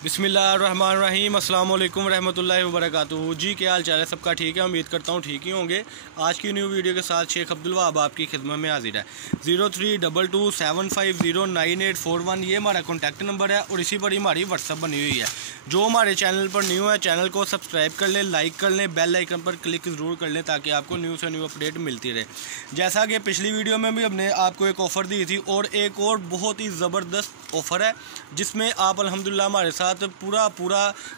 बिस्मिल्लाहिर्रहमानिर्रहीम अस्सलाम वालेकुम रहमतुल्लाहि व बरकातुहू। जी क्या हाल चाल है, सबका ठीक है। उम्मीद करता हूँ ठीक ही होंगे। आज की न्यू वीडियो के साथ शेख अब्दुल वहाब आपकी खिदमत में हाजिर है। 032275098841 ये हमारा कॉन्टैक्ट नंबर है और इसी पर ही हमारी व्हाट्सअप बनी हुई है। जो हमारे चैनल पर न्यू है चैनल को सब्सक्राइब कर लें, लाइक कर लें, बेल आइकन पर क्लिक ज़रूर कर लें ताकि आपको न्यू से न्यू अपडेट मिलती रहे। जैसा कि पिछली वीडियो में भी हमने आपको एक ऑफ़र दी थी और एक और बहुत ही ज़बरदस्त ऑफ़र है जिसमें आप अल्हम्दुलिल्लाह हमारे साथ पूरा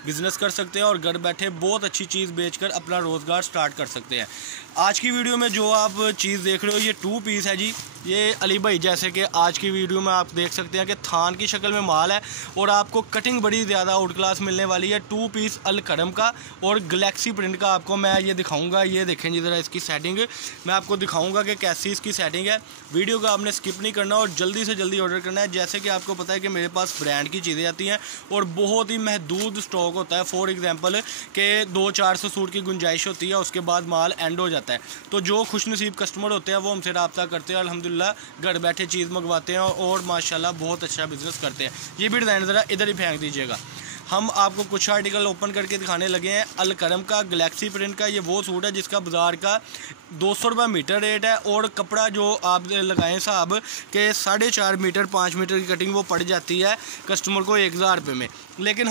बिज़नेस कर सकते हैं और घर बैठे बहुत अच्छी चीज़ बेचकर अपना रोज़गार स्टार्ट कर सकते हैं। आज की वीडियो में जो आप चीज़ देख रहे हो ये 2 पीस है जी। ये अली भाई जैसे कि आज की वीडियो में आप देख सकते हैं कि थान की शक्ल में माल है और आपको कटिंग बड़ी ज़्यादा आउट क्लास मिलने वाली है। 2 पीस अल करम का और गैलेक्सी प्रिंट का आपको मैं ये दिखाऊंगा। ये देखें जी ज़रा इसकी सेटिंग मैं आपको दिखाऊंगा कि कैसी इसकी सेटिंग है। वीडियो को आपने स्किप नहीं करना और जल्दी से जल्दी ऑर्डर करना है। जैसे कि आपको पता है कि मेरे पास ब्रांड की चीज़ें आती हैं और बहुत ही महदूद स्टॉक होता है। फॉर एग्जांपल कि 200-400 सूट की गुंजाइश होती है, उसके बाद माल एंड हो जाता है। तो जो खुशनसीब कस्टमर होते हैं वो हमसे रब्ता करते हैं, अल्हम्दुलिल्लाह घर बैठे चीज़ मंगवाते हैं और माशाल्लाह बहुत अच्छा बिज़नेस करते हैं। ये भी डिज़ाइन ज़रा इधर ही फेंक दीजिएगा। हम आपको कुछ आर्टिकल ओपन करके दिखाने लगे हैं। अल करम का गैलेक्सी प्रिंट का ये वो सूट है जिसका बाज़ार का 200 रुपये मीटर रेट है और कपड़ा जो आप लगाएं साहब के 4.5 मीटर 5 मीटर की कटिंग वो पड़ जाती है कस्टमर को 1000 रुपये में। लेकिन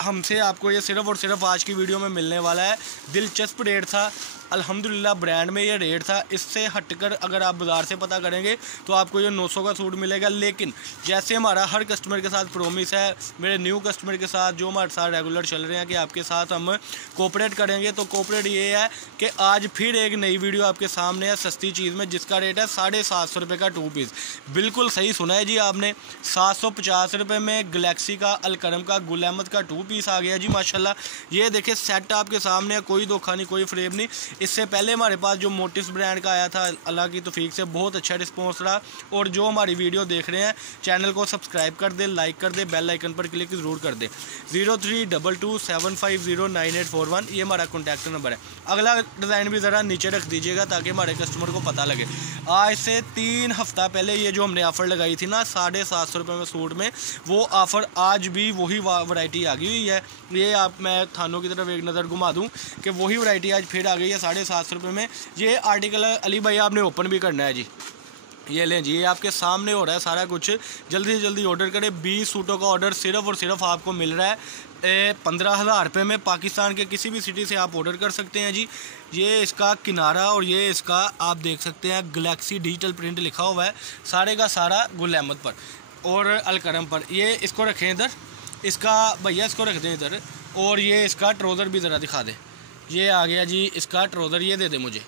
हमसे आपको ये सिर्फ़ और सिर्फ आज की वीडियो में मिलने वाला है। दिलचस्प रेट था, अल्हम्दुलिल्लाह ब्रांड में ये रेट था। इससे हटकर अगर आप बाज़ार से पता करेंगे तो आपको ये 900 का सूट मिलेगा। लेकिन जैसे हमारा हर कस्टमर के साथ प्रॉमिस है, मेरे न्यू कस्टमर के साथ जो हमारे साथ रेगुलर चल रहे हैं कि आपके साथ हम कोऑपरेट करेंगे, तो कोऑपरेट ये है कि आज फिर एक नई वीडियो आपके सामने है सस्ती चीज़ में जिसका रेट है 750 रुपये का 2 पीस। बिल्कुल सही सुना है जी आपने, 750 रुपये में गैलेक्सी का अल करम का गुल अहमद का 2 पीस आ गया जी माशाल्लाह। ये देखिए सेट आपके सामने है, कोई धोखा नहीं, कोई फ्रेम नहीं। इससे पहले हमारे पास जो मोटिस ब्रांड का आया था, अल्लाह की तौफीक से बहुत अच्छा रिस्पॉन्स रहा। और जो हमारी वीडियो देख रहे हैं चैनल को सब्सक्राइब कर दे, लाइक कर दे, बेल आइकन पर क्लिक ज़रूर कर दे। 032275098841 ये हमारा कॉन्टैक्ट नंबर है। अगला डिज़ाइन भी ज़रा नीचे रख दीजिएगा ताकि हमारे कस्टमर को पता लगे। आज से 3 हफ्ता पहले ये जो हमने ऑफ़र लगाई थी ना 750 रुपये में सूट में, वो ऑफ़र आज भी वही वैरायटी आ गई हुई है। ये मैं थानों की तरफ एक नज़र घुमा दूँ कि वही वैरायटी आज फिर आ गई है 750 रुपये में। ये आर्टिकल अली भाई आपने ओपन भी करना है जी। ये लें जी, ये आपके सामने हो रहा है सारा कुछ। जल्दी से जल्दी ऑर्डर करें। 20 सूटों का ऑर्डर सिर्फ़ और सिर्फ आपको मिल रहा है 15,000 रुपये में। पाकिस्तान के किसी भी सिटी से आप ऑर्डर कर सकते हैं जी। ये इसका किनारा और ये इसका आप देख सकते हैं गैलेक्सी डिजिटल प्रिंट लिखा हुआ है सारे का सारा गुल अहमद पर और अल करम पर। ये इसको रखें इधर, इसका भैया इसको रख दें इधर। और ये इसका ट्राउज़र भी ज़रा दिखा दें। ये आ गया जी इसका ट्राउज़र, ये दे दे मुझे।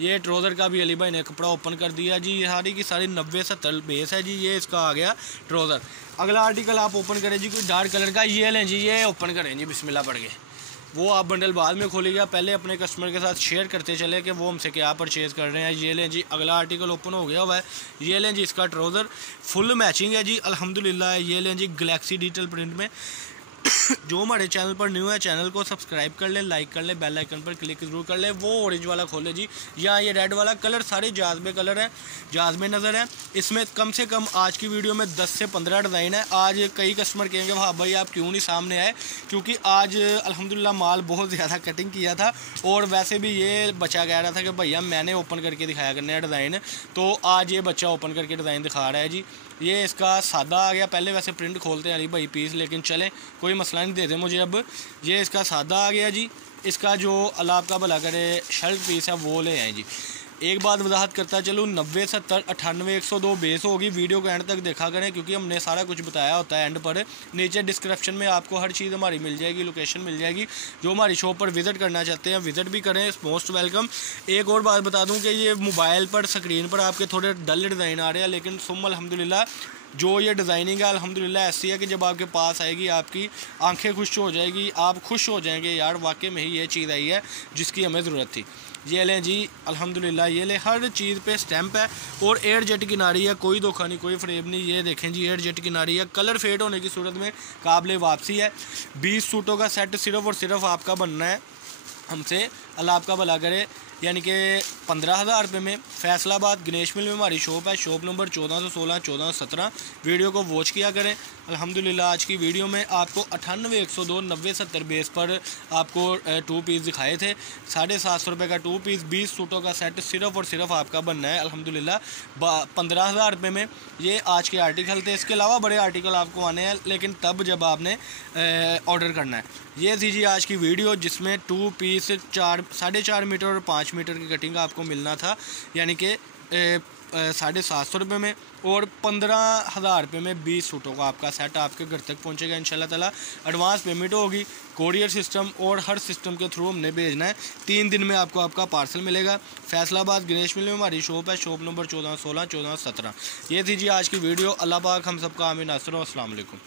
ये ट्राउज़र का भी अली भाई ने कपड़ा ओपन कर दिया जी। ये सारी की सारी 90-70 बेस है जी। ये इसका आ गया ट्राउज़र। अगला आर्टिकल आप ओपन करें जी, कोई डार्क कलर का। ये लें जी, ये ओपन करें जी बिस्मिल्लाह पढ़ के। वो आप बंडल बाद में खोलिएगा, पहले अपने कस्टमर के साथ शेयर करते चले कि वो हमसे क्या परचेज़ कर रहे हैं। ये लें जी, अगला आर्टिकल ओपन हो गया हुआ है। ये लें जी इसका ट्राउज़र फुल मैचिंग है जी अल्हम्दुलिल्लाह। ये लें जी गैलेक्सी डिजिटल प्रिंट में। जो हमारे चैनल पर न्यू है चैनल को सब्सक्राइब कर लें, लाइक कर लें, बेल आइकन पर क्लिक ज़रूर कर लें। वो ऑरेंज वाला खोले जी, या ये रेड वाला कलर सारे जाज़बे कलर है, जाज़बे नज़र है। इसमें कम से कम आज की वीडियो में 10 से 15 डिज़ाइन है। आज कई कस्टमर कहेंगे हाँ भाई आप क्यों नहीं सामने आए, क्योंकि आज अल्हम्दुलिल्लाह माल बहुत ज़्यादा कटिंग किया था और वैसे भी ये बच्चा कह रहा था कि भैया मैंने ओपन करके दिखाया करना है डिज़ाइन, तो आज ये बच्चा ओपन करके डिज़ाइन दिखा रहा है जी। ये इसका सादा आ गया, पहले वैसे प्रिंट खोलते हैं अली भाई पीस, लेकिन चलें कोई मसला नहीं, दे दे मुझे अब। ये इसका सादा आ गया जी। इसका जो अल्लाह आपका भला करे शर्ट पीस है वो ले आए जी। एक बात वजाहत करता चलूँ, 90, 70, 98, 102 बेस होगी। वीडियो को एंड तक देखा करें क्योंकि हमने सारा कुछ बताया होता है एंड पर। नीचे डिस्क्रिप्शन में आपको हर चीज़ हमारी मिल जाएगी, लोकेशन मिल जाएगी। जो हमारी शॉप पर विज़िट करना चाहते हैं विज़िट भी करें, मोस्ट वेलकम। एक और बात बता दूँ कि ये मोबाइल पर स्क्रीन पर आपके थोड़े डल डिज़ाइन आ रहे हैं, लेकिन सुम अल्हम्दुलिल्लाह जो ये डिज़ाइनिंग है अल्हम्दुलिल्लाह ऐसी है कि जब आपके पास आएगी आपकी आंखें खुश हो जाएगी, आप खुश हो जाएंगे यार वाकई में ही ये चीज़ आई है जिसकी हमें ज़रूरत थी। ये लें जी अल्हम्दुलिल्लाह, ये ले हर चीज़ पे स्टैंप है और एयर जेट किनारी है, कोई धोखा नहीं, कोई फ्रेम नहीं। ये देखें जी एयर जेट किनारी है, कलर फेड होने की सूरत में काबिल वापसी है। 20 सूटों का सेट सिर्फ़ और सिर्फ आपका बनना है हमसे, अल्लाह आपका भला करे। यानी कि 15,000 रुपये में। फैसलाबाद गणेश मिल में हमारी शॉप है, शॉप नंबर 1416 1417। वीडियो को वॉच किया करें। अल्हम्दुलिल्लाह आज की वीडियो में आपको 98 102 90 70 बेस पर आपको 2 पीस दिखाए थे। 750 रुपये का 2 पीस 20 सूटों का सेट सिर्फ और सिर्फ आपका बनना है अल्हम्दुलिल्लाह 15,000 रुपये में। ये आज के आर्टिकल थे। इसके अलावा बड़े आर्टिकल आपको आने हैं, लेकिन तब जब आपने ऑर्डर करना है। ये थी जी आज की वीडियो, जिसमें 2 पीस 4.5 मीटर और 5 मीटर की कटिंग आपको मिलना था, यानी कि 750 रुपये में, और 15,000 रुपये में 20 सूटों का आपका सेट आपके घर तक पहुंचेगा इंशाल्लाह ताला। एडवांस पेमेंट होगी, कोरियर सिस्टम और हर सिस्टम के थ्रू हमने भेजना है। 3 दिन में आपको आपका पार्सल मिलेगा। फैसलाबाद गणेश मिल में हमारी शॉप है, शॉप नंबर 1416 1417। ये थी जी आज की वीडियो। अल्लाह पाक हम सबका आमीन नासर। अस्सलाम वालेकुम।